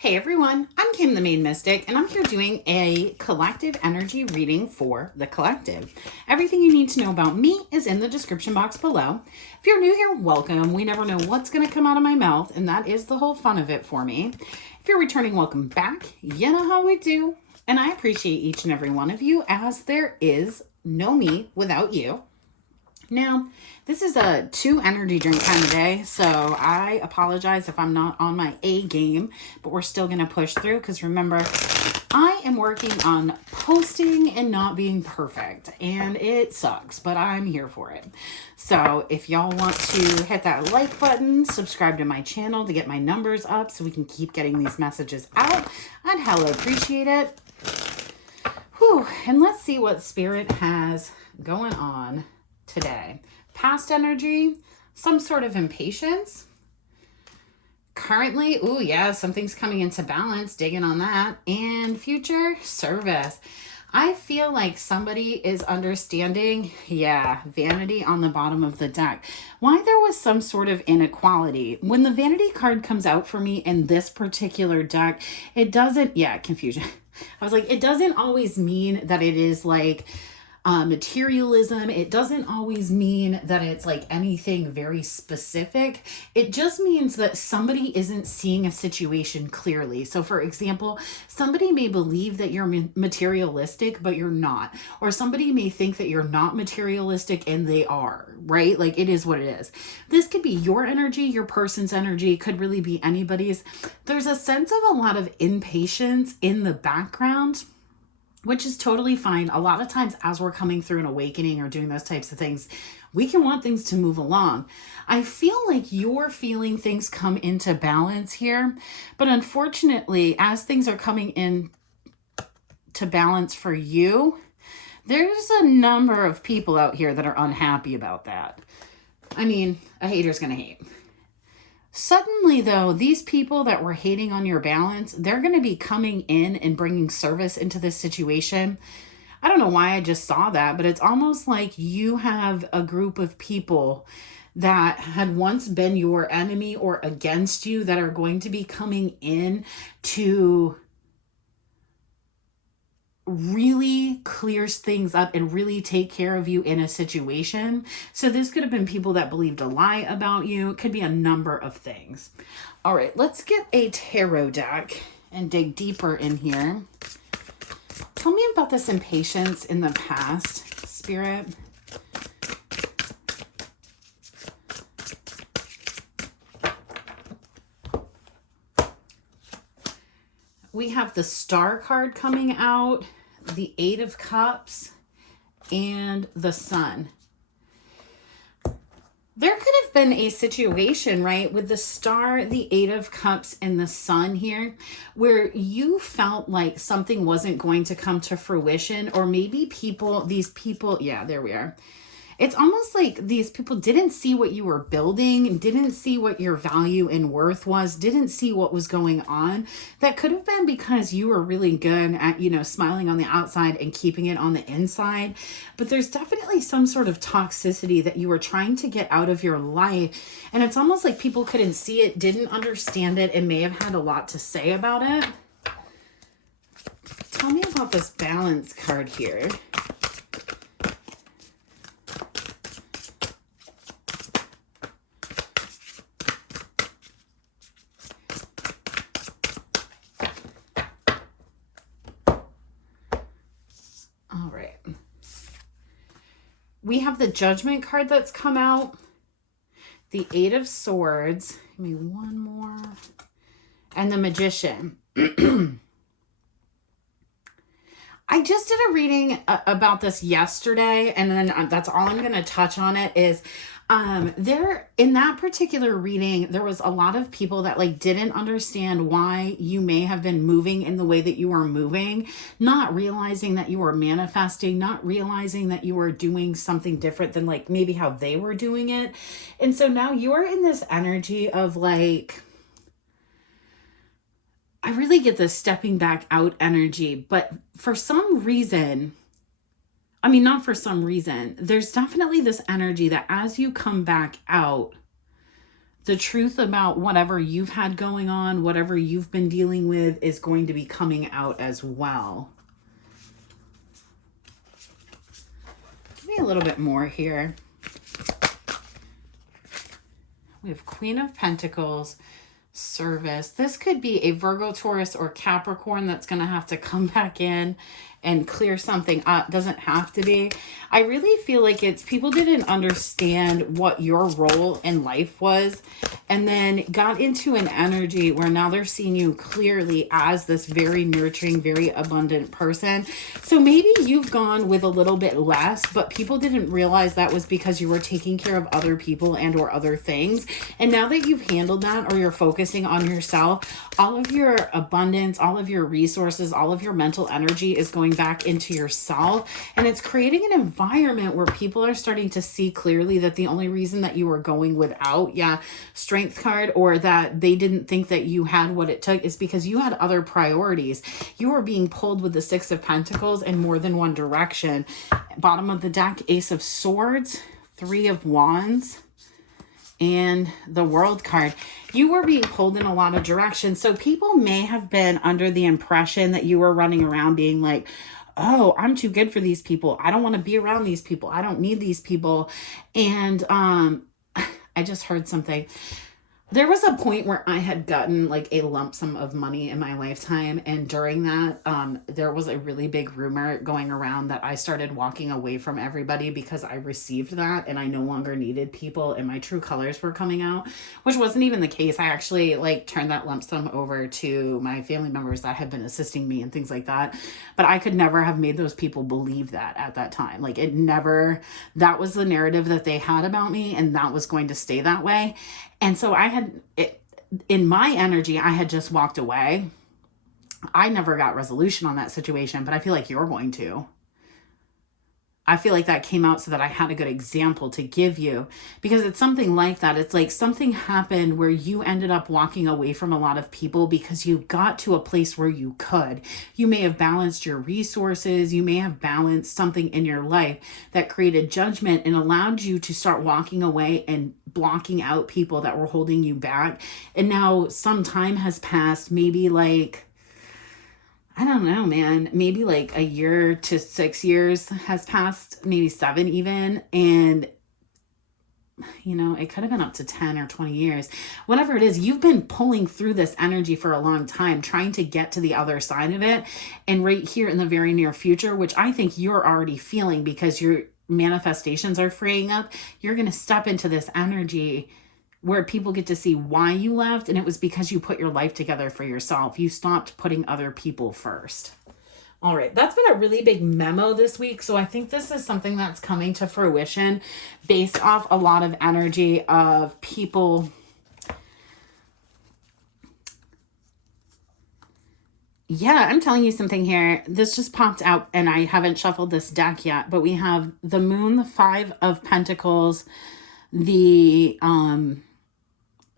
Hey everyone, I'm Kim the Maine Mystic, and I'm here doing a collective energy reading for the collective. Everything you need to know about me is in the description box below. If you're new here, welcome. We never know what's going to come out of my mouth, and that is the whole fun of it for me. If you're returning, welcome back. You know how we do, and I appreciate each and every one of you, as there is no me without you. Now, this is a 2 energy drink kind of day, so I apologize if I'm not on my A game, but we're still going to push through because remember, I am working on posting and not being perfect, and it sucks, but I'm here for it. So if y'all want to hit that like button, subscribe to my channel to get my numbers up so we can keep getting these messages out, I'd hella appreciate it. Whew, and let's see what Spirit has going on today. Past energy, some sort of impatience. Currently, ooh yeah, something's coming into balance, digging on that. And future, service. I feel like somebody is understanding, yeah, vanity on the bottom of the deck. Why there was some sort of inequality. When the vanity card comes out for me in this particular deck, it doesn't, yeah, confusion. I was like, it doesn't always mean that it is like materialism. It doesn't always mean that it's like anything very specific. It just means that somebody isn't seeing a situation clearly. So for example, somebody may believe that you're materialistic, but you're not. Or somebody may think that you're not materialistic and they are, right? Like it is what it is. This could be your energy, your person's energy, could really be anybody's. There's a sense of a lot of impatience in the background, which is totally fine. A lot of times as we're coming through an awakening or doing those types of things, we can want things to move along. I feel like you're feeling things come into balance here, but unfortunately, as things are coming in to balance for you, there's a number of people out here that are unhappy about that. I mean, a hater's gonna hate. Suddenly, though, these people that were hating on your balance, they're going to be coming in and bringing service into this situation. I don't know why I just saw that, but it's almost like you have a group of people that had once been your enemy or against you that are going to be coming in to really clears things up and really take care of you in a situation. So this could have been people that believed a lie about you. It could be a number of things. All right, let's get a tarot deck and dig deeper in here. Tell me about this impatience in the past, Spirit. We have the Star card coming out, the 8 of Cups, and the Sun. There could have been a situation, right, with the Star, the 8 of Cups, and the Sun here, where you felt like something wasn't going to come to fruition, or maybe these people, yeah, there we are. It's almost like these people didn't see what you were building, didn't see what your value and worth was, didn't see what was going on. That could have been because you were really good at, smiling on the outside and keeping it on the inside. But there's definitely some sort of toxicity that you were trying to get out of your life. And it's almost like people couldn't see it, didn't understand it, and may have had a lot to say about it. Tell me about this balance card here. We have the Judgment card that's come out, the 8 of Swords, give me one more, and the Magician. I just did a reading about this yesterday, and then that's all I'm going to touch on it is in that particular reading, there was a lot of people that didn't understand why you may have been moving in the way that you were moving, not realizing that you were manifesting, not realizing that you were doing something different than maybe how they were doing it. And so now you're in this energy of I really get this stepping back out energy, but for some reason, I mean, not for some reason, there's definitely this energy that as you come back out, the truth about whatever you've had going on, whatever you've been dealing with, is going to be coming out as well. Give me a little bit more here. We have Queen of Pentacles, service. This could be a Virgo, Taurus, or Capricorn that's going to have to come back in and clear something up. Doesn't have to be. I really feel like it's people didn't understand what your role in life was, and then got into an energy where now they're seeing you clearly as this very nurturing, very abundant person. So maybe you've gone with a little bit less, but people didn't realize that was because you were taking care of other people and or other things. And now that you've handled that, or you're focusing on yourself, all of your abundance, all of your resources, all of your mental energy is going back into yourself. And it's creating an environment where people are starting to see clearly that the only reason that you were going without, strength card, or that they didn't think that you had what it took, is because you had other priorities. You were being pulled with the Six of Pentacles in more than one direction. Bottom of the deck, Ace of Swords, Three of Wands, and the World card. You were being pulled in a lot of directions. So people may have been under the impression that you were running around being like, oh, I'm too good for these people. I don't want to be around these people. I don't need these people. And I just heard something. There was a point where I had gotten like a lump sum of money in my lifetime. And during that, there was a really big rumor going around that I started walking away from everybody because I received that and I no longer needed people and my true colors were coming out, which wasn't even the case. I actually like turned that lump sum over to my family members that had been assisting me and things like that. But I could never have made those people believe that at that time. Like it never, that was the narrative that they had about me, and that was going to stay that way. And so I had, in my energy, I had just walked away. I never got resolution on that situation, but I feel like you're going to. I feel like that came out so that I had a good example to give you, because it's something like that. It's like something happened where you ended up walking away from a lot of people because you got to a place where you could. You may have balanced your resources. You may have balanced something in your life that created judgment and allowed you to start walking away and blocking out people that were holding you back. And now some time has passed, maybe like, I don't know, man, maybe like a year to 6 years has passed, maybe 7 even. And, you know, it could have been up to 10 or 20 years. Whatever it is, you've been pulling through this energy for a long time, trying to get to the other side of it. And right here in the very near future, which I think you're already feeling because your manifestations are freeing up, you're going to step into this energy where people get to see why you left. And it was because you put your life together for yourself. You stopped putting other people first. All right. That's been a really big memo this week. So I think this is something that's coming to fruition based off a lot of energy of people. Yeah, I'm telling you something here. This just popped out and I haven't shuffled this deck yet, but we have the Moon, the Five of Pentacles, the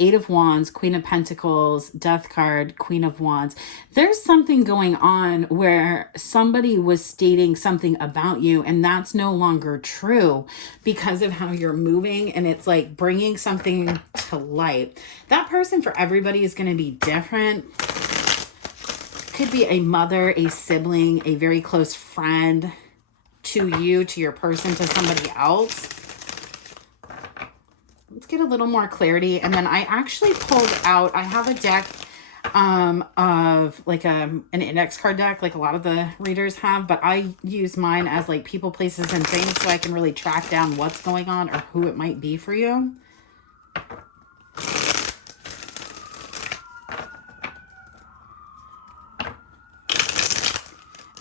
Eight of Wands, Queen of Pentacles, Death card, Queen of Wands. There's something going on where somebody was stating something about you and that's no longer true because of how you're moving, and it's like bringing something to light. That person for everybody is going to be different. Could be a mother, a sibling, a very close friend to you, to your person, to somebody else. Let's get a little more clarity. And then I actually pulled out, I have a deck of like an index card deck, like a lot of the readers have, but I use mine as like people, places, and things so I can really track down what's going on or who it might be for you.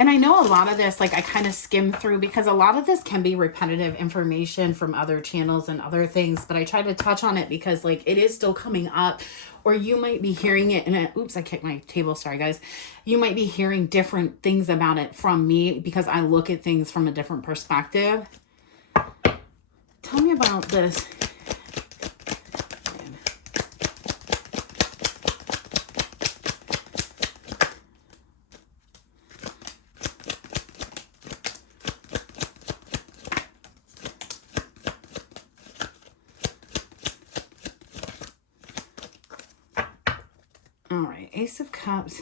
And I know a lot of this, like I kind of skim through because a lot of this can be repetitive information from other channels and other things, but I try to touch on it because like it is still coming up, or you might be hearing it in a, oops, I kicked my table. Sorry guys. You might be hearing different things about it from me because I look at things from a different perspective. Tell me about this. Ace of Cups.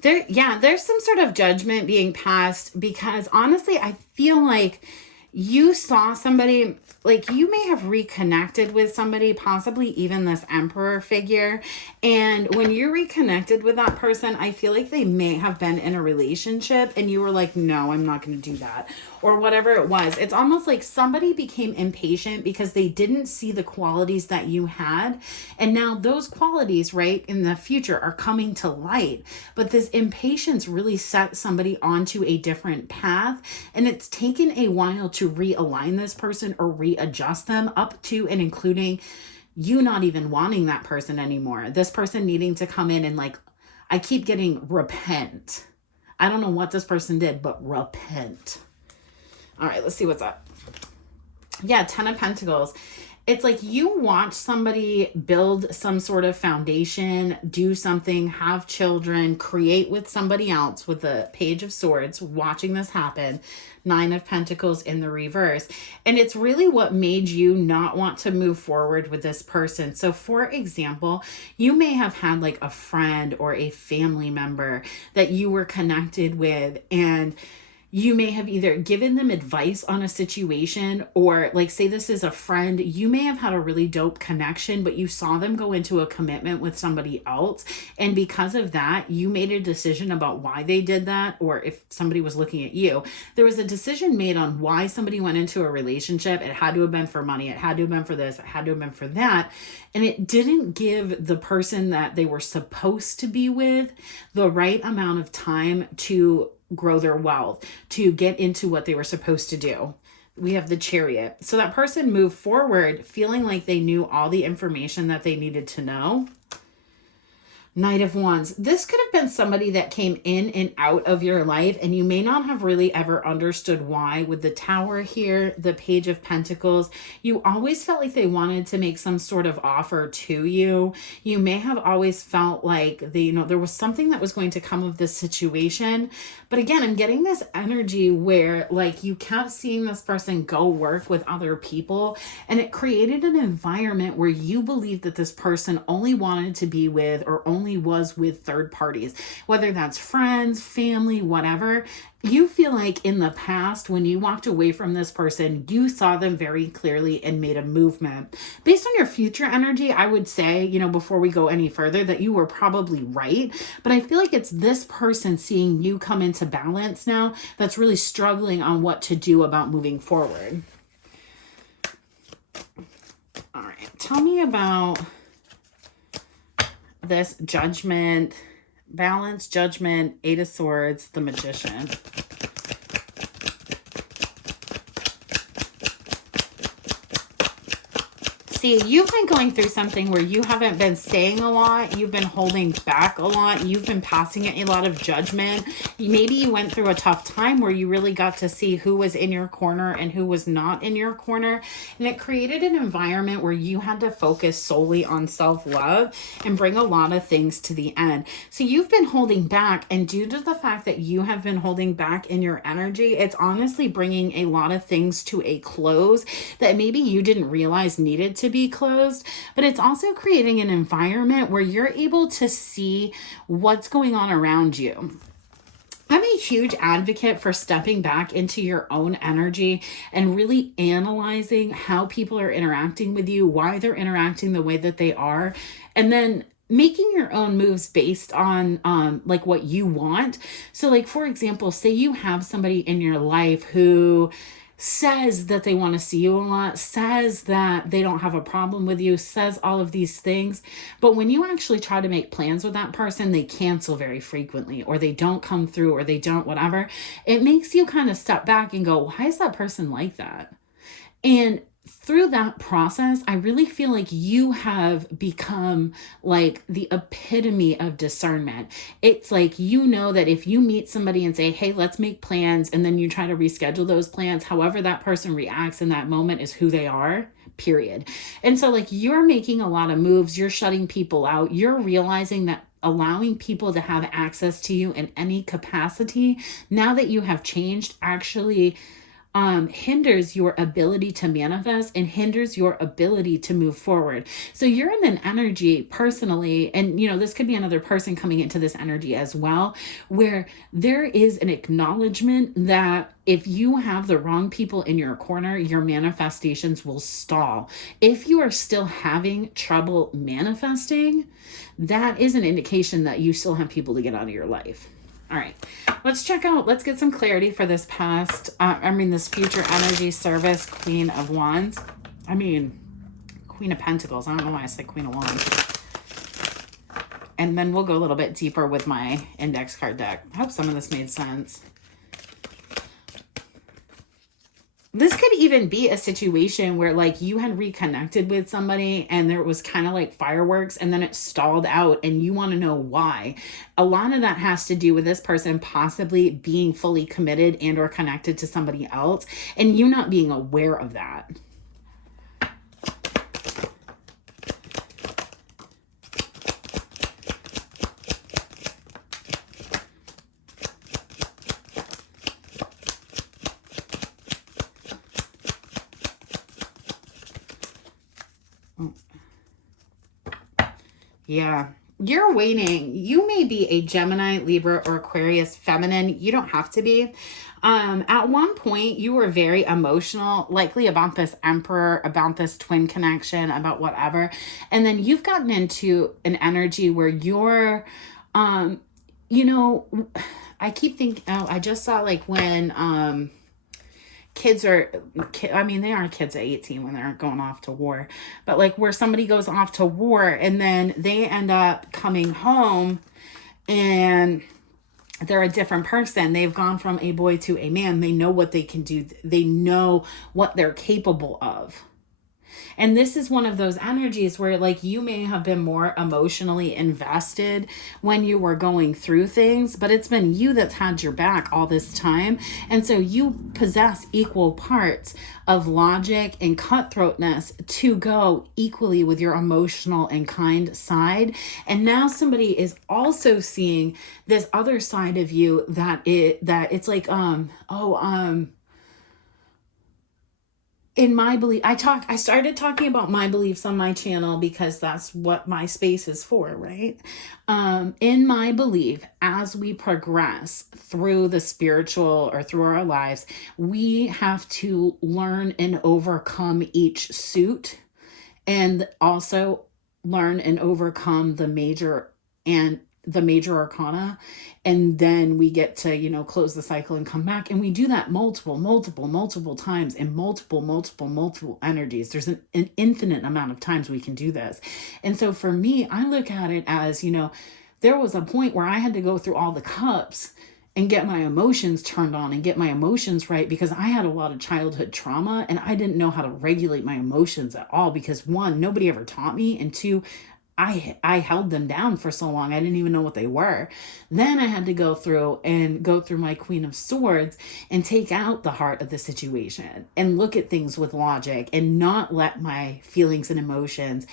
There's some sort of judgment being passed because honestly, I feel like you saw somebody, like you may have reconnected with somebody, possibly even this emperor figure. And when you reconnected with that person, I feel like they may have been in a relationship and you were like, no, I'm not going to do that. Or whatever it was. It's almost like somebody became impatient because they didn't see the qualities that you had. And now those qualities, right, in the future are coming to light. But this impatience really set somebody onto a different path. And it's taken a while to realign this person or readjust them up to and including you not even wanting that person anymore. This person needing to come in and like, I keep getting repent. I don't know what this person did, but repent. All right, let's see what's up. Yeah, 10 of Pentacles. It's like you watch somebody build some sort of foundation, do something, have children, create with somebody else with the Page of Swords, watching this happen. 9 of Pentacles in the reverse. And it's really what made you not want to move forward with this person. So for example, you may have had like a friend or a family member that you were connected with, and you may have either given them advice on a situation, or like say this is a friend, you may have had a really dope connection, but you saw them go into a commitment with somebody else. And because of that, you made a decision about why they did that. Or if somebody was looking at you, there was a decision made on why somebody went into a relationship. It had to have been for money. It had to have been for this. It had to have been for that. And it didn't give the person that they were supposed to be with the right amount of time to grow their wealth, to get into what they were supposed to do. We have the Chariot. So that person moved forward feeling like they knew all the information that they needed to know. Knight of Wands. This could have been somebody that came in and out of your life, and you may not have really ever understood why. With the Tower here, the Page of Pentacles, you always felt like they wanted to make some sort of offer to you. You may have always felt like there was something that was going to come of this situation. But again, I'm getting this energy where like you kept seeing this person go work with other people, and it created an environment where you believed that this person only wanted to be with or only was with third parties, whether that's friends, family, whatever. You feel like in the past, when you walked away from this person, you saw them very clearly and made a movement. Based on your future energy, I would say, before we go any further, that you were probably right. But I feel like it's this person seeing you come into balance now that's really struggling on what to do about moving forward. All right, tell me about this Judgment, Balance, Judgment, 8 of Swords, the Magician. See, you've been going through something where you haven't been saying a lot. You've been holding back a lot. You've been passing a lot of judgment. Maybe you went through a tough time where you really got to see who was in your corner and who was not in your corner. And it created an environment where you had to focus solely on self-love and bring a lot of things to the end. So you've been holding back, and due to the fact that you have been holding back in your energy, it's honestly bringing a lot of things to a close that maybe you didn't realize needed to be closed. But it's also creating an environment where you're able to see what's going on around you. I'm a huge advocate for stepping back into your own energy and really analyzing how people are interacting with you, why they're interacting the way that they are, and then making your own moves based on like what you want. So like, for example, say you have somebody in your life who says that they want to see you a lot, says that they don't have a problem with you, says all of these things. But when you actually try to make plans with that person, they cancel very frequently, or they don't come through, or they don't whatever. It makes you kind of step back and go, why is that person like that? And through that process, I really feel like you have become like the epitome of discernment. It's like, that if you meet somebody and say, hey, let's make plans, and then you try to reschedule those plans, however that person reacts in that moment is who they are, period. And so like, you're making a lot of moves, you're shutting people out, you're realizing that allowing people to have access to you in any capacity, now that you have changed, actually hinders your ability to manifest and hinders your ability to move forward. So you're in an energy personally, and this could be another person coming into this energy as well, where there is an acknowledgement that if you have the wrong people in your corner, your manifestations will stall. If you are still having trouble manifesting, that is an indication that you still have people to get out of your life. All right, let's get some clarity for this this future energy service, Queen of Wands. Queen of Pentacles. I don't know why I said Queen of Wands. And then we'll go a little bit deeper with my index card deck. I hope some of this made sense. This could even be a situation where like you had reconnected with somebody and there was kind of like fireworks and then it stalled out and you want to know why. A lot of that has to do with this person possibly being fully committed and or connected to somebody else and you not being aware of that. Yeah, you're waiting. You may be a Gemini, Libra, or Aquarius feminine. You don't have to be. At one point, you were very emotional, likely about this emperor, about this twin connection, about whatever. And then you've gotten into an energy where you're, I keep thinking, I just saw like when, kids are, they aren't kids at 18 when they're going off to war, but like where somebody goes off to war and then they end up coming home and they're a different person. They've gone from a boy to a man. They know what they can do. They know what they're capable of. And this is one of those energies where like you may have been more emotionally invested when you were going through things, but it's been you that's had your back all this time. And so you possess equal parts of logic and cutthroatness to go equally with your emotional and kind side. And now somebody is also seeing this other side of you that it's like, in my belief, I started talking about my beliefs on my channel because that's what my space is for, right? In my belief, as we progress through the spiritual or through our lives, we have to learn and overcome each suit and also learn and overcome the major arcana, and then we get to close the cycle and come back, and we do that multiple times in multiple energies. There's an infinite amount of times we can do this. And so for me, I look at it as there was a point where I had to go through all the cups and get my emotions turned on and get my emotions right, because I had a lot of childhood trauma and I didn't know how to regulate my emotions at all, because one, nobody ever taught me, and two, I held them down for so long. I didn't even know what they were. Then I had to go through my Queen of Swords and take out the heart of the situation and look at things with logic and not let my feelings and emotions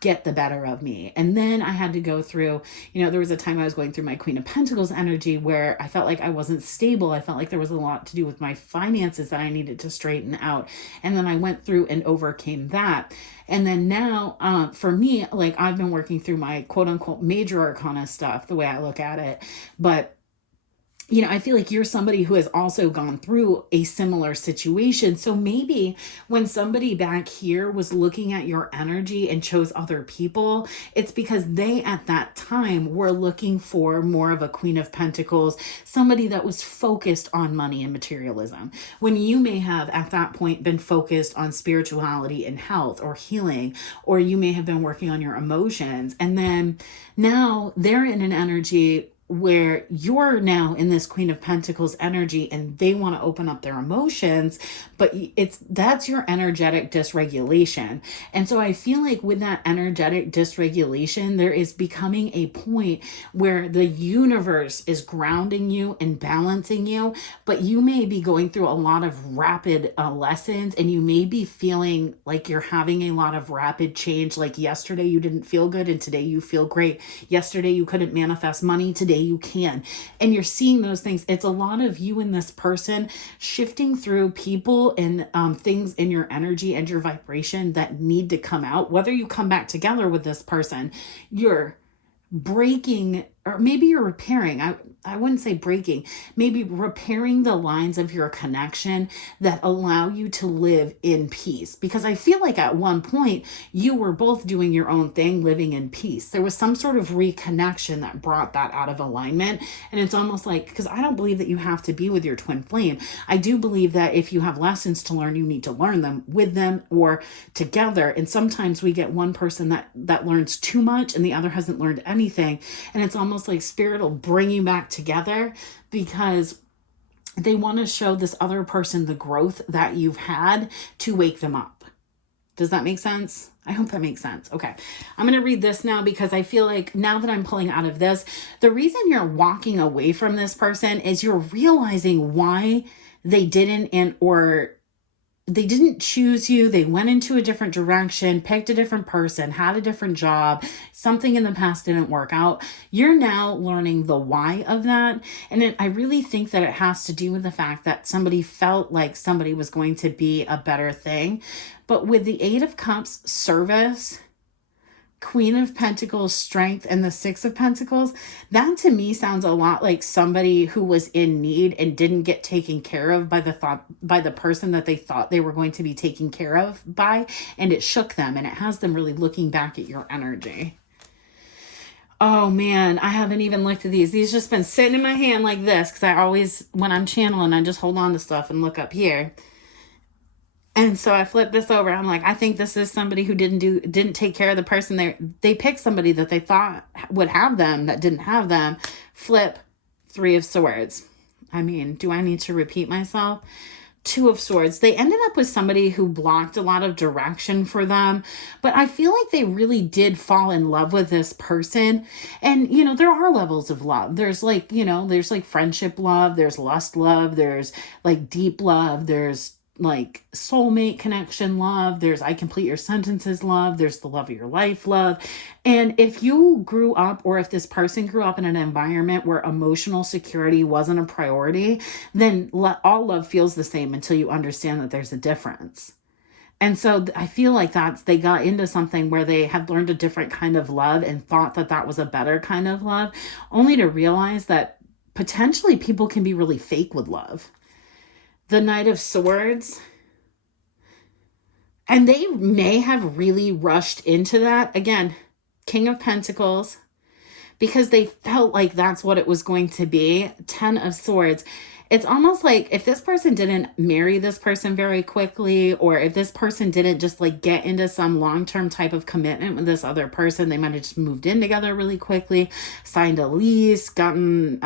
get the better of me. And then I had to go through, there was a time I was going through my Queen of Pentacles energy where I felt like I wasn't stable. I felt like there was a lot to do with my finances that I needed to straighten out. And then I went through and overcame that. And then now, for me, like I've been working through my quote unquote major arcana stuff, the way I look at it. But I feel like you're somebody who has also gone through a similar situation. So maybe when somebody back here was looking at your energy and chose other people, it's because they at that time were looking for more of a Queen of Pentacles, somebody that was focused on money and materialism, when you may have at that point been focused on spirituality and health or healing, or you may have been working on your emotions. And then now they're in an energy where you're now in this Queen of Pentacles energy and they want to open up their emotions, but that's your energetic dysregulation. And so I feel like with that energetic dysregulation, there is becoming a point where the universe is grounding you and balancing you, but you may be going through a lot of rapid lessons, and you may be feeling like you're having a lot of rapid change. Like yesterday you didn't feel good and today you feel great. Yesterday you couldn't manifest money, today day you can. And you're seeing those things. It's a lot of you and this person shifting through people and things in your energy and your vibration that need to come out. Whether you come back together with this person, you're breaking, or maybe you're repairing. I wouldn't say breaking, maybe repairing the lines of your connection that allow you to live in peace. Because I feel like at one point you were both doing your own thing, living in peace. There was some sort of reconnection that brought that out of alignment. And it's almost like, because I don't believe that you have to be with your twin flame. I do believe that if you have lessons to learn, you need to learn them with them or together. And sometimes we get one person that learns too much and the other hasn't learned anything. And it's almost like spirit will bring you back together because they want to show this other person the growth that you've had to wake them up. Does that make sense? I hope that makes sense. Okay. I'm going to read this now because I feel like now that I'm pulling out of this, the reason you're walking away from this person is you're realizing why they didn't they didn't choose you. They went into a different direction, picked a different person, had a different job. Something in the past didn't work out. You're now learning the why of that. And I really think that it has to do with the fact that somebody felt like somebody was going to be a better thing. But with the Eight of Cups, service, Queen of Pentacles, strength, and the Six of Pentacles, that to me sounds a lot like somebody who was in need and didn't get taken care of by the person that they thought they were going to be taken care of by, and it shook them, and it has them really looking back at your energy. Oh man, I haven't even looked at these. These just been sitting in my hand like this because I always, when I'm channeling, I just hold on to stuff and look up here. And so I flipped this over. I'm like, I think this is somebody who didn't take care of the person. They picked somebody that they thought would have them that didn't have them. Flip, Three of Swords. I mean, do I need to repeat myself? Two of Swords. They ended up with somebody who blocked a lot of direction for them. But I feel like they really did fall in love with this person. And, there are levels of love. There's there's like friendship love. There's lust love. There's like deep love. There's like soulmate connection love. There's I complete your sentences love. There's the love of your life love. And if you grew up, or if this person grew up in an environment where emotional security wasn't a priority, then all love feels the same until you understand that there's a difference. And so I feel like they got into something where they had learned a different kind of love and thought that that was a better kind of love, only to realize that potentially people can be really fake with love. The Knight of Swords. And they may have really rushed into that. Again, King of Pentacles. Because they felt like that's what it was going to be. 10 of Swords. It's almost like if this person didn't marry this person very quickly, or if this person didn't just like get into some long-term type of commitment with this other person, they might have just moved in together really quickly, signed a lease, gotten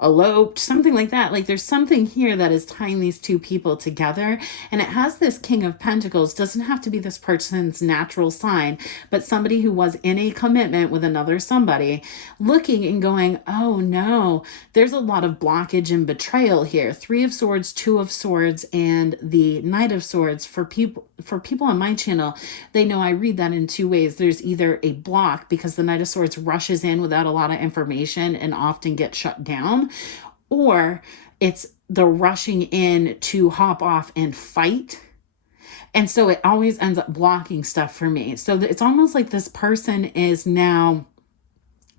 eloped, something like that. Like there's something here that is tying these two people together, and it has this King of Pentacles. Doesn't have to be this person's natural sign, but somebody who was in a commitment with another somebody, looking and going, oh no, there's a lot of blockage and betrayal here. Three of Swords, Two of Swords, and the Knight of Swords. For people on my channel, they know I read that in two ways. There's either a block because the Knight of Swords rushes in without a lot of information and often gets shut down, or it's the rushing in to hop off and fight. And so it always ends up blocking stuff for me. So it's almost like this person is now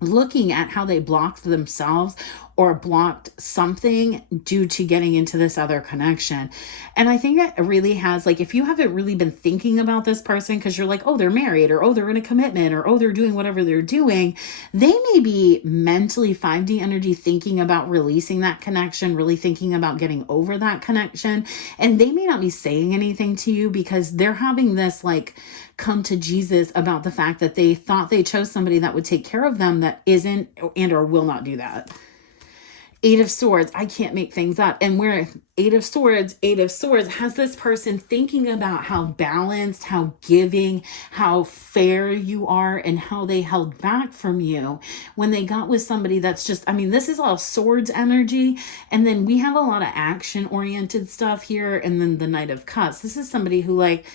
looking at how they blocked themselves or blocked something due to getting into this other connection. And I think it really has, like, if you haven't really been thinking about this person because you're like, oh, they're married, or oh, they're in a commitment, or oh, they're doing whatever they're doing, they may be mentally 5D energy thinking about releasing that connection, really thinking about getting over that connection. And they may not be saying anything to you because they're having this like come to Jesus about the fact that they thought they chose somebody that would take care of them that isn't and or will not do that. Eight of Swords, I can't make things up. And where Eight of Swords has this person thinking about how balanced, how giving, how fair you are, and how they held back from you when they got with somebody that's just, I mean, this is all Swords energy. And then we have a lot of action oriented stuff here. And then the Knight of Cups. This is somebody who, like,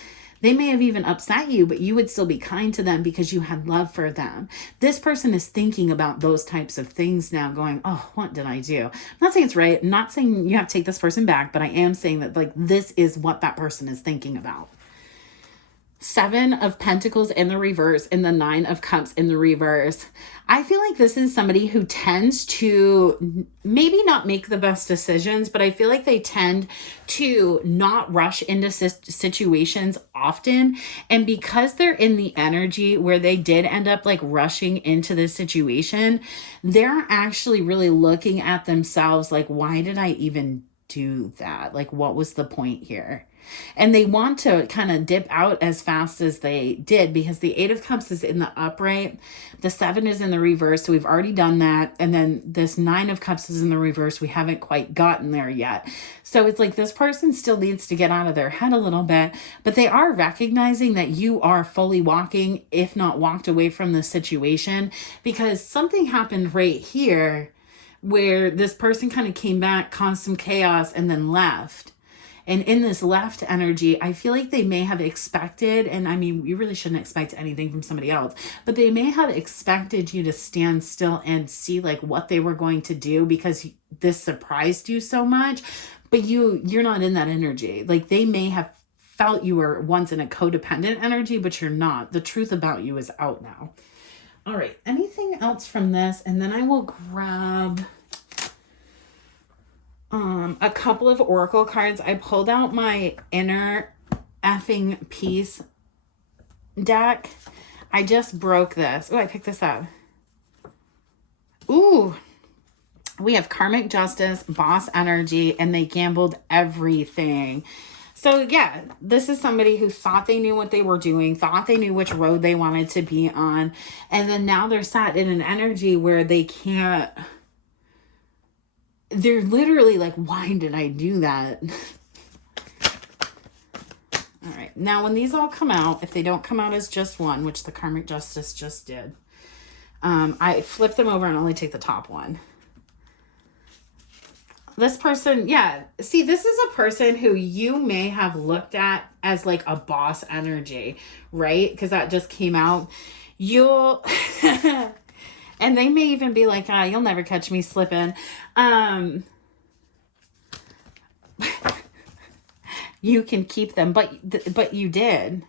They may have even upset you, but you would still be kind to them because you had love for them. This person is thinking about those types of things now, going, oh, what did I do? I'm not saying it's right. I'm not saying you have to take this person back, but I am saying that like this is what that person is thinking about. 7 of Pentacles in the reverse and the 9 of Cups in the reverse. I feel like this is somebody who tends to maybe not make the best decisions, but I feel like they tend to not rush into situations often. And because they're in the energy where they did end up like rushing into this situation, they're actually really looking at themselves like, why did I even do that? Like, what was the point here? And they want to kind of dip out as fast as they did because the 8 of Cups is in the upright. The 7 is in the reverse. So we've already done that. And then this 9 of Cups is in the reverse. We haven't quite gotten there yet. So it's like this person still needs to get out of their head a little bit, but they are recognizing that you are fully walking, if not walked away from the situation, because something happened right here where this person kind of came back, caused some chaos, and then left. And in this left energy, I feel like they may have expected, and I mean, you really shouldn't expect anything from somebody else, but they may have expected you to stand still and see like what they were going to do because this surprised you so much, but you're not in that energy. Like they may have felt you were once in a codependent energy, but you're not. The truth about you is out now. All right, anything else from this? And then I will grab a couple of oracle cards. I pulled out my Inner Effing Peace deck. I just broke this. Oh, I picked this up. Ooh, we have karmic justice, boss energy, and they gambled everything. So yeah, this is somebody who thought they knew what they were doing, thought they knew which road they wanted to be on. And then now they're sat in an energy where they can't, they're literally like, why did I do that? All right. Now, when these all come out, if they don't come out as just one, which the karmic justice just did, I flip them over and only take the top one. This person, yeah. See, this is a person who you may have looked at as like a boss energy, right? Because that just came out. You'll... And they may even be like, you'll never catch me slipping. You can keep them, but you did.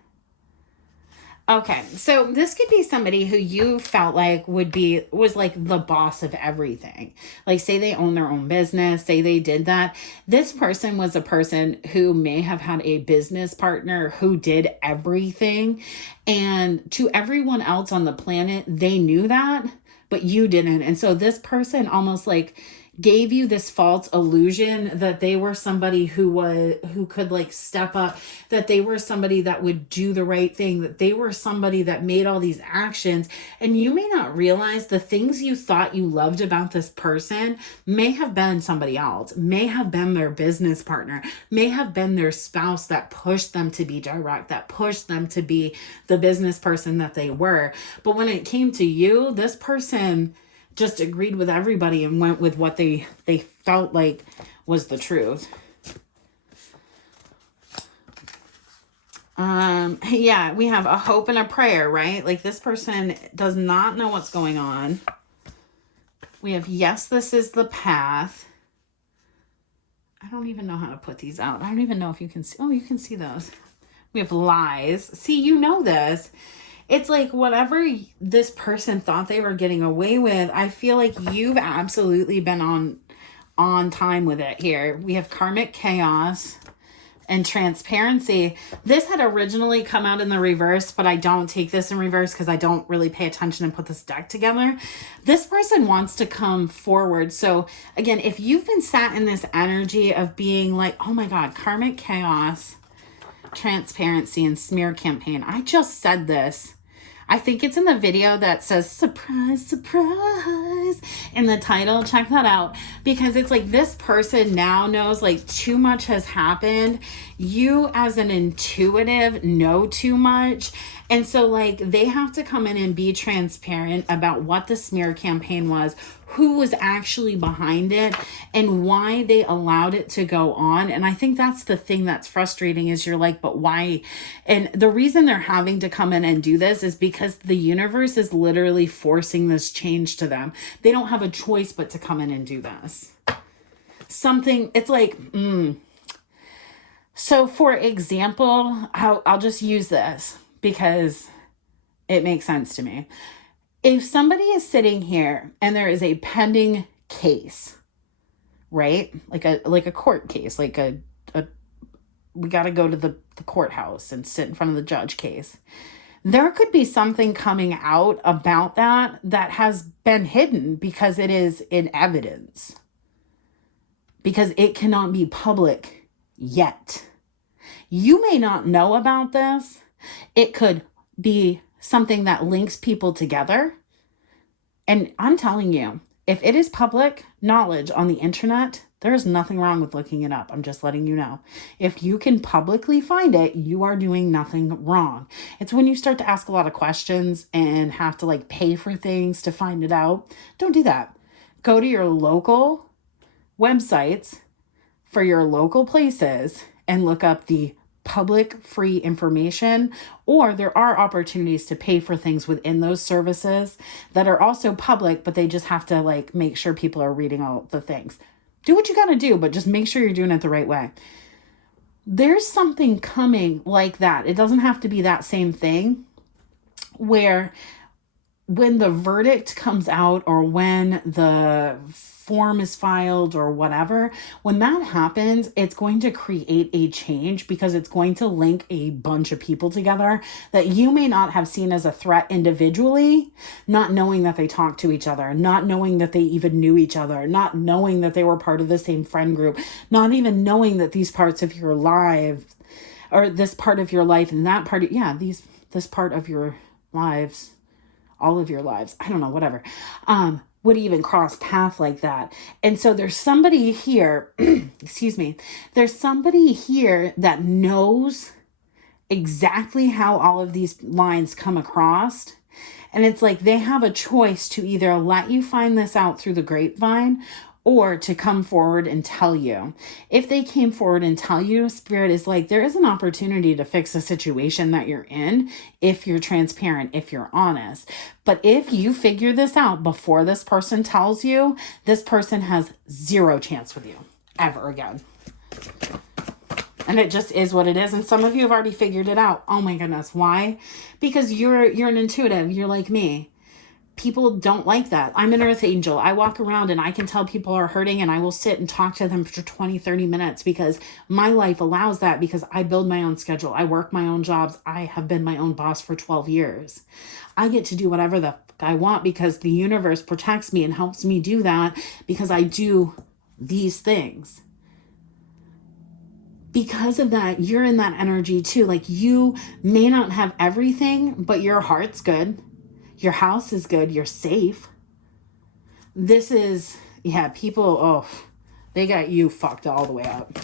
Okay, so this could be somebody who you felt like was like the boss of everything. Like say they own their own business, say they did that. This person was a person who may have had a business partner who did everything. And to everyone else on the planet, they knew that, but you didn't. And so this person almost like gave you this false illusion that they were somebody who could like step up, that they were somebody that would do the right thing, that they were somebody that made all these actions. And you may not realize the things you thought you loved about this person may have been somebody else, may have been their business partner, may have been their spouse that pushed them to be direct, that pushed them to be the business person that they were. But when it came to you, this person just agreed with everybody and went with what they felt like was the truth. Yeah, we have a hope and a prayer, right? Like this person does not know what's going on. We have, yes, this is the path. I don't even know how to put these out. I don't even know if you can see. Oh, you can see those. We have lies. See, you know this. It's like whatever this person thought they were getting away with, I feel like you've absolutely been on time with it here. We have karmic chaos and transparency. This had originally come out in the reverse, but I don't take this in reverse because I don't really pay attention and put this deck together. This person wants to come forward. So again, if you've been sat in this energy of being like, oh my God, karmic chaos, transparency, and smear campaign. I just said this. I think it's in the video that says surprise, surprise in the title. Check that out, because it's like this person now knows like too much has happened. You as an intuitive know too much. And so like they have to come in and be transparent about what the smear campaign was, who was actually behind it and why they allowed it to go on. And I think that's the thing that's frustrating is you're like, but why? And the reason they're having to come in and do this is because the universe is literally forcing this change to them. They don't have a choice but to come in and do this. Something, it's like, So for example, I'll just use this because it makes sense to me. If somebody is sitting here and there is a pending case, right? Like a court case, like we got to go to the courthouse and sit in front of the judge case. There could be something coming out about that has been hidden because it is in evidence. Because it cannot be public yet. You may not know about this. It could be something that links people together. And I'm telling you, if it is public knowledge on the internet, there is nothing wrong with looking it up. I'm just letting you know. If you can publicly find it, you are doing nothing wrong. It's when you start to ask a lot of questions and have to like pay for things to find it out. Don't do that. Go to your local websites for your local places and look up the public free information, or there are opportunities to pay for things within those services that are also public, but they just have to like make sure people are reading all the things. Do what you got to do, but just make sure you're doing it the right way. There's something coming like that. It doesn't have to be that same thing where when the verdict comes out or when the form is filed or whatever, when that happens, it's going to create a change because it's going to link a bunch of people together that you may not have seen as a threat individually, not knowing that they talk to each other, not knowing that they even knew each other, not knowing that they were part of the same friend group, not even knowing that these parts of your life or this part of your life and that part, this part of your lives, all of your lives, I don't know, whatever, would even cross path like that. And so there's somebody here, excuse me, there's somebody here that knows exactly how all of these lines come across. And it's like they have a choice to either let you find this out through the grapevine or to come forward and tell you. If they came forward and tell you, Spirit is like, there is an opportunity to fix the situation that you're in if you're transparent, if you're honest. But if you figure this out before this person tells you, this person has zero chance with you ever again. And it just is what it is. And some of you have already figured it out. Oh my goodness. Why? Because you're an intuitive. You're like me. People don't like that. I'm an earth angel. I walk around and I can tell people are hurting and I will sit and talk to them for 20, 30 minutes because my life allows that because I build my own schedule. I work my own jobs. I have been my own boss for 12 years. I get to do whatever the fuck I want because the universe protects me and helps me do that because I do these things. Because of that, you're in that energy too. Like you may not have everything, but your heart's good. Your house is good. You're safe. This is, people, they got you fucked all the way up.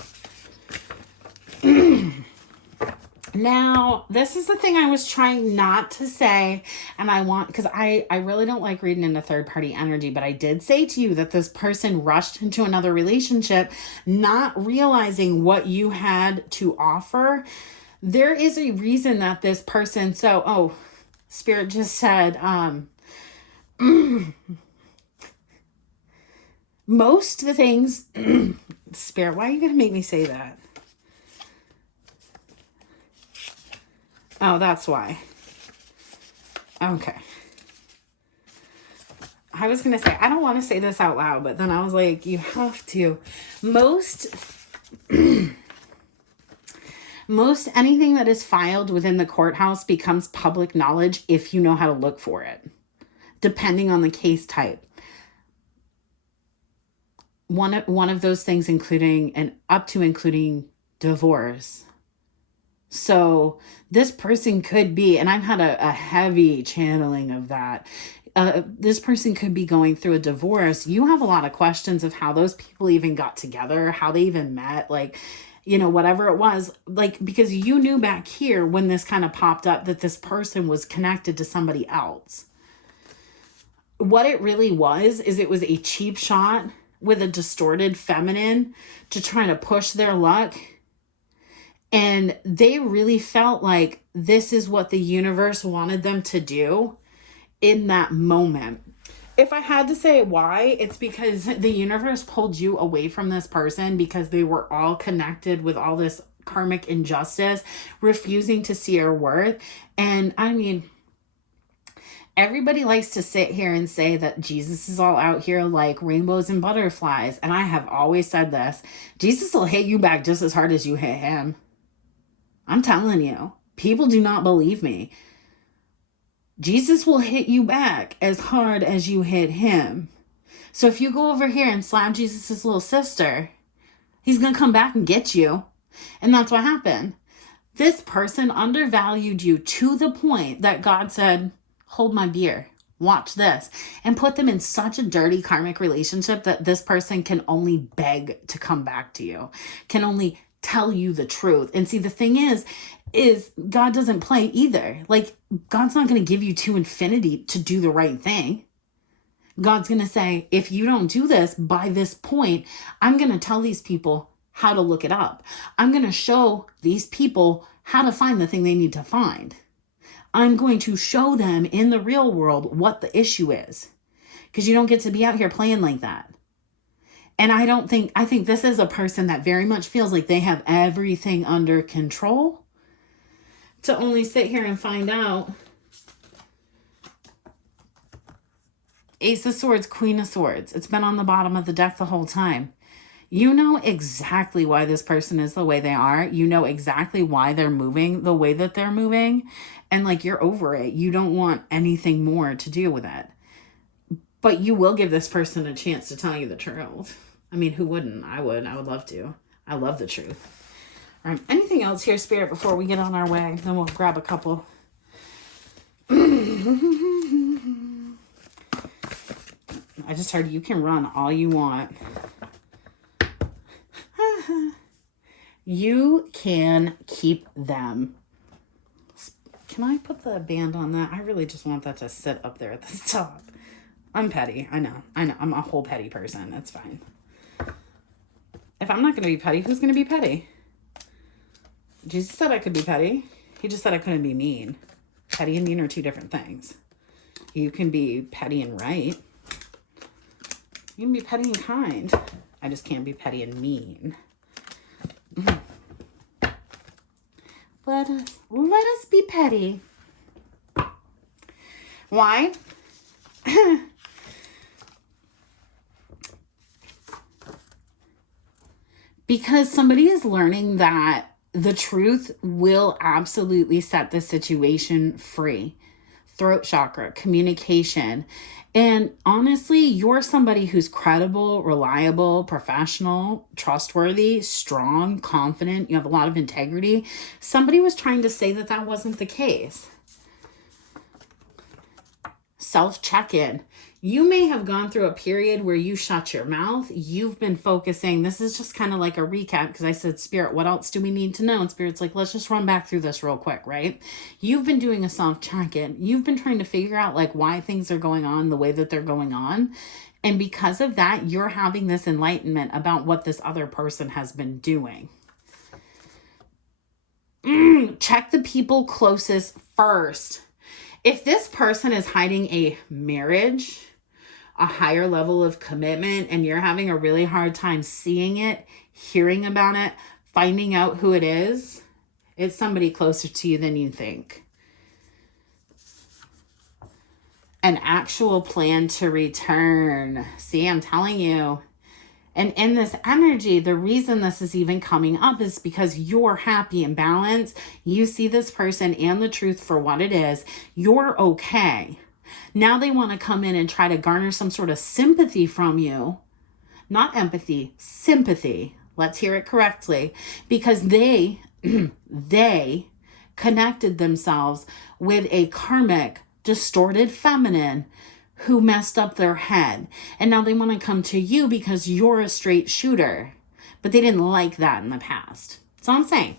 Now, this is the thing I was trying not to say, and because I really don't like reading into third-party energy, but I did say to you that this person rushed into another relationship, not realizing what you had to offer. There is a reason that this person, Spirit just said, most of the things, Spirit, why are you going to make me say that? Oh, that's why. Okay. I was going to say, I don't want to say this out loud, but then I was like, you have to. Most anything that is filed within the courthouse becomes public knowledge if you know how to look for it, depending on the case type. One of those things including divorce. So this person could be, and I've had a heavy channeling of that. This person could be going through a divorce. You have a lot of questions of how those people even got together, how they even met, whatever it was, because you knew back here when this kind of popped up that this person was connected to somebody else. what it really was is it was a cheap shot with a distorted feminine to try to push their luck. And they really felt like this is what the universe wanted them to do in that moment. If I had to say why, it's because the universe pulled you away from this person because they were all connected with all this karmic injustice, refusing to see our worth. And I mean, everybody likes to sit here and say that Jesus is all out here like rainbows and butterflies. And I have always said this, Jesus will hit you back just as hard as you hit him. I'm telling you, people do not believe me. Jesus will hit you back as hard as you hit him. So if you go over here and slap Jesus's little sister, he's going to come back and get you. And that's what happened. This person undervalued you to the point that God said, hold my beer, watch this, and put them in such a dirty karmic relationship that this person can only beg to come back to you, can only tell you the truth. And see, the thing is God doesn't play either. Like, God's not going to give you to infinity to do the right thing. God's going to say, if you don't do this by this point, I'm going to tell these people how to look it up. I'm going to show these people how to find the thing they need to find. I'm going to show them in the real world what the issue is, because you don't get to be out here playing like that. And I think this is a person that very much feels like they have everything under control, to only sit here and find out Ace of Swords, Queen of Swords. It's been on the bottom of the deck the whole time. You know exactly why this person is the way they are. You know exactly why they're moving the way that they're moving. And like, you're over it. You don't want anything more to do with it. But you will give this person a chance to tell you the truth. I mean, who wouldn't? I would love to. I love the truth. All right. Anything else here, Spirit, before we get on our way? Then we'll grab a couple. I just heard you can run all you want. You can keep them. Can I put the band on that? I really just want that to sit up there at the top. I'm petty. I know. I'm a whole petty person. It's fine. If I'm not going to be petty, who's going to be petty? Jesus said I could be petty. He just said I couldn't be mean. Petty and mean are two different things. You can be petty and right. You can be petty and kind. I just can't be petty and mean. Let us be petty. Why? Because somebody is learning that the truth will absolutely set the situation free. Throat chakra, communication. And honestly, you're somebody who's credible, reliable, professional, trustworthy, strong, confident. You have a lot of integrity. Somebody was trying to say that that wasn't the case. Self-check-in. You may have gone through a period where you shut your mouth. You've been focusing. This is just kind of like a recap, because I said, Spirit, what else do we need to know? And Spirit's like, let's just run back through this real quick, right? You've been doing a self-check-in. You've been trying to figure out like why things are going on the way that they're going on. And because of that, you're having this enlightenment about what this other person has been doing. Check the people closest first. If this person is hiding a marriage, a higher level of commitment, and you're having a really hard time seeing it, hearing about it, finding out who it is, it's somebody closer to you than you think. An actual plan to return. See, I'm telling you. And in this energy, the reason this is even coming up is because you're happy and balanced. You see this person and the truth for what it is. You're okay. Now they want to come in and try to garner some sort of sympathy from you. Not empathy, sympathy. Let's hear it correctly. Because they connected themselves with a karmic, distorted feminine who messed up their head. And now they want to come to you because you're a straight shooter. But they didn't like that in the past. That's all I'm saying.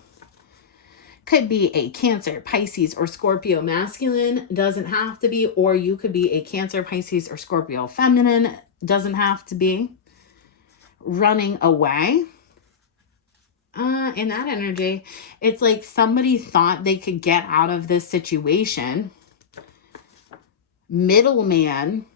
Could be a Cancer, Pisces, or Scorpio masculine, doesn't have to be, or you could be a Cancer, Pisces, or Scorpio feminine, doesn't have to be. Running away. In that energy, it's like somebody thought they could get out of this situation. Middleman.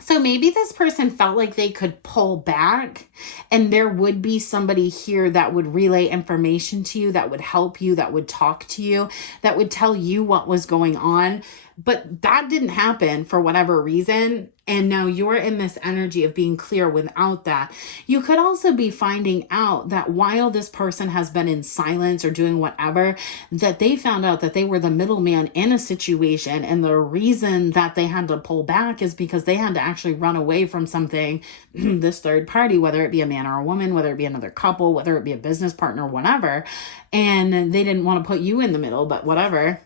So maybe this person felt like they could pull back and there would be somebody here that would relay information to you, that would help you, that would talk to you, that would tell you what was going on. But that didn't happen for whatever reason. And now you're in this energy of being clear without that. You could also be finding out that while this person has been in silence or doing whatever, that they found out that they were the middleman in a situation. And the reason that they had to pull back is because they had to actually run away from something, this third party, whether it be a man or a woman, whether it be another couple, whether it be a business partner, whatever. And they didn't want to put you in the middle, but whatever.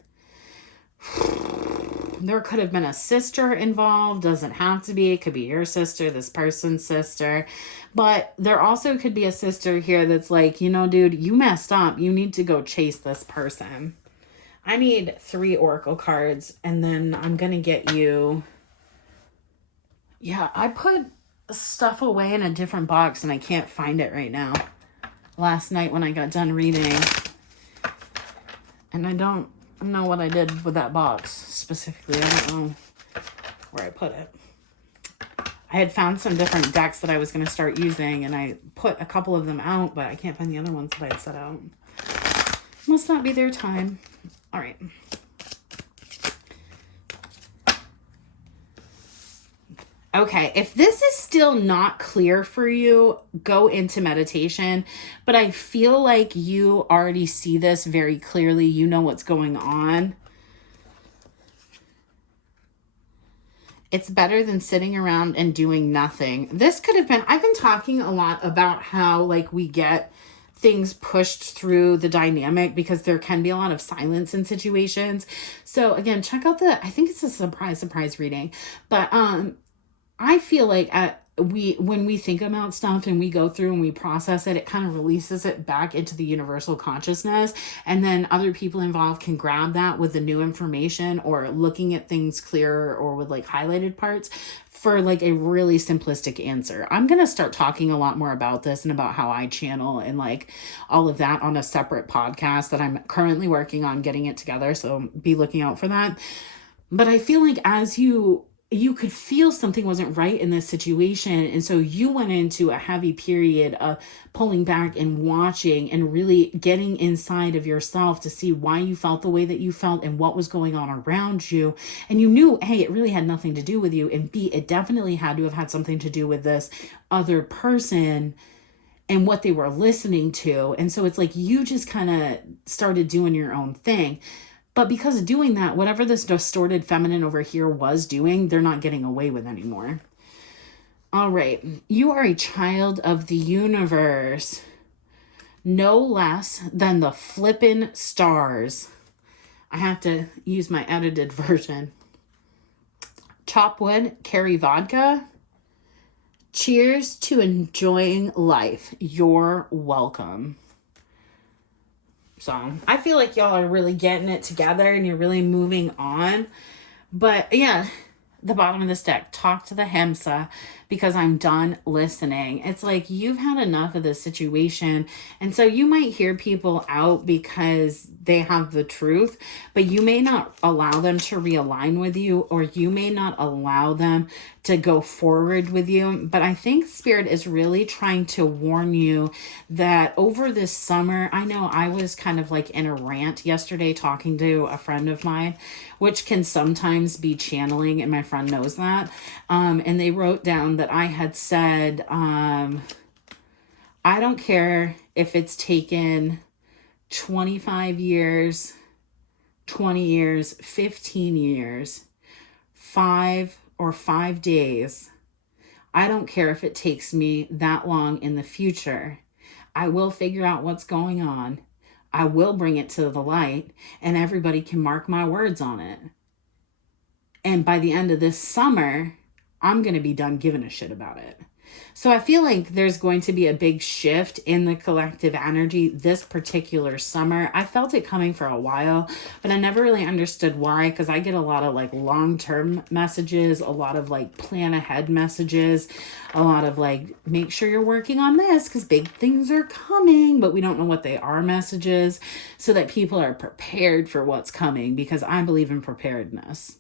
There could have been a sister involved. Doesn't have to be. It could be your sister, this person's sister. But there also could be a sister here that's like, you know, dude, you messed up. You need to go chase this person. I need 3 oracle cards, and then I'm going to get you... Yeah, I put stuff away in a different box, and I can't find it right now. Last night when I got done reading. And I don't know what I did with that box specifically. I don't know where I put it. I had found some different decks that I was going to start using, and I put a couple of them out, but I can't find the other ones that I had set out. Must not be their time. All right. Okay, if this is still not clear for you, go into meditation. But I feel like you already see this very clearly. You know what's going on. It's better than sitting around and doing nothing. This could have been, I've been talking a lot about how like we get things pushed through the dynamic because there can be a lot of silence in situations. So again, check out I think it's a surprise reading. But I feel like when we think about stuff and we go through and we process it, it kind of releases it back into the universal consciousness. And then other people involved can grab that with the new information or looking at things clearer or with like highlighted parts for like a really simplistic answer. I'm going to start talking a lot more about this and about how I channel and like all of that on a separate podcast that I'm currently working on getting it together. So be looking out for that. But I feel like as you could feel something wasn't right in this situation. And so you went into a heavy period of pulling back and watching and really getting inside of yourself to see why you felt the way that you felt and what was going on around you. And you knew, hey, it really had nothing to do with you. And B, it definitely had to have had something to do with this other person and what they were listening to. And so it's like you just kind of started doing your own thing. But because of doing that, whatever this distorted feminine over here was doing, they're not getting away with anymore. All right. You are a child of the universe. No less than the flippin' stars. I have to use my edited version. Chop wood, carry vodka. Cheers to enjoying life. You're welcome. So I feel like y'all are really getting it together and you're really moving on. But yeah, the bottom of this deck, talk to the Hemsa because I'm done listening. It's like you've had enough of this situation. And so you might hear people out because they have the truth, but you may not allow them to realign with you, or you may not allow them to go forward with you. But I think Spirit is really trying to warn you that over this summer, I know I was kind of like in a rant yesterday talking to a friend of mine, which can sometimes be channeling, and my friend knows that. And they wrote down that I had said, I don't care if it's taken 25 years, 20 years, 15 years, 5 days. I don't care if it takes me that long in the future. I will figure out what's going on. I will bring it to the light, and everybody can mark my words on it. And by the end of this summer, I'm going to be done giving a shit about it. So I feel like there's going to be a big shift in the collective energy this particular summer. I felt it coming for a while, but I never really understood why, because I get a lot of like long-term messages, a lot of like plan ahead messages, a lot of like make sure you're working on this because big things are coming, but we don't know what they are messages, so that people are prepared for what's coming, because I believe in preparedness.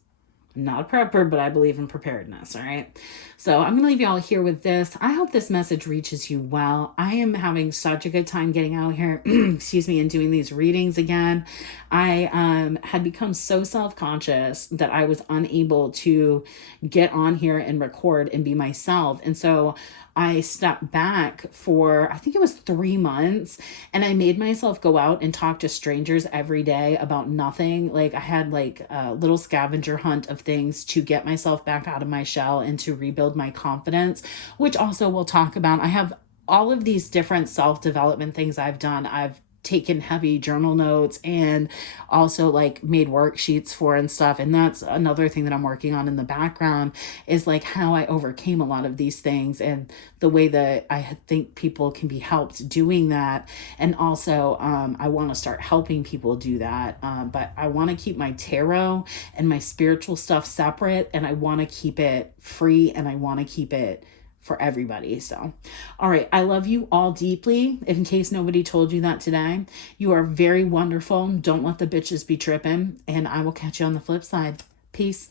I'm not a prepper, but I believe in preparedness. All right. So I'm going to leave you all here with this. I hope this message reaches you well. I am having such a good time getting out here, excuse me, and doing these readings again. I had become so self-conscious that I was unable to get on here and record and be myself. And so I stepped back for, I think it was 3 months, and I made myself go out and talk to strangers every day about nothing. Like I had like a little scavenger hunt of things to get myself back out of my shell and to rebuild my confidence, which also we'll talk about. I have all of these different self-development things I've done. I've taken heavy journal notes and also like made worksheets for and stuff. And that's another thing that I'm working on in the background, is like how I overcame a lot of these things and the way that I think people can be helped doing that. And also I want to start helping people do that. But I want to keep my tarot and my spiritual stuff separate, and I want to keep it free, and I want to keep it for everybody. So, all right. I love you all deeply. In case nobody told you that today, you are very wonderful. Don't let the bitches be tripping, and I will catch you on the flip side. Peace.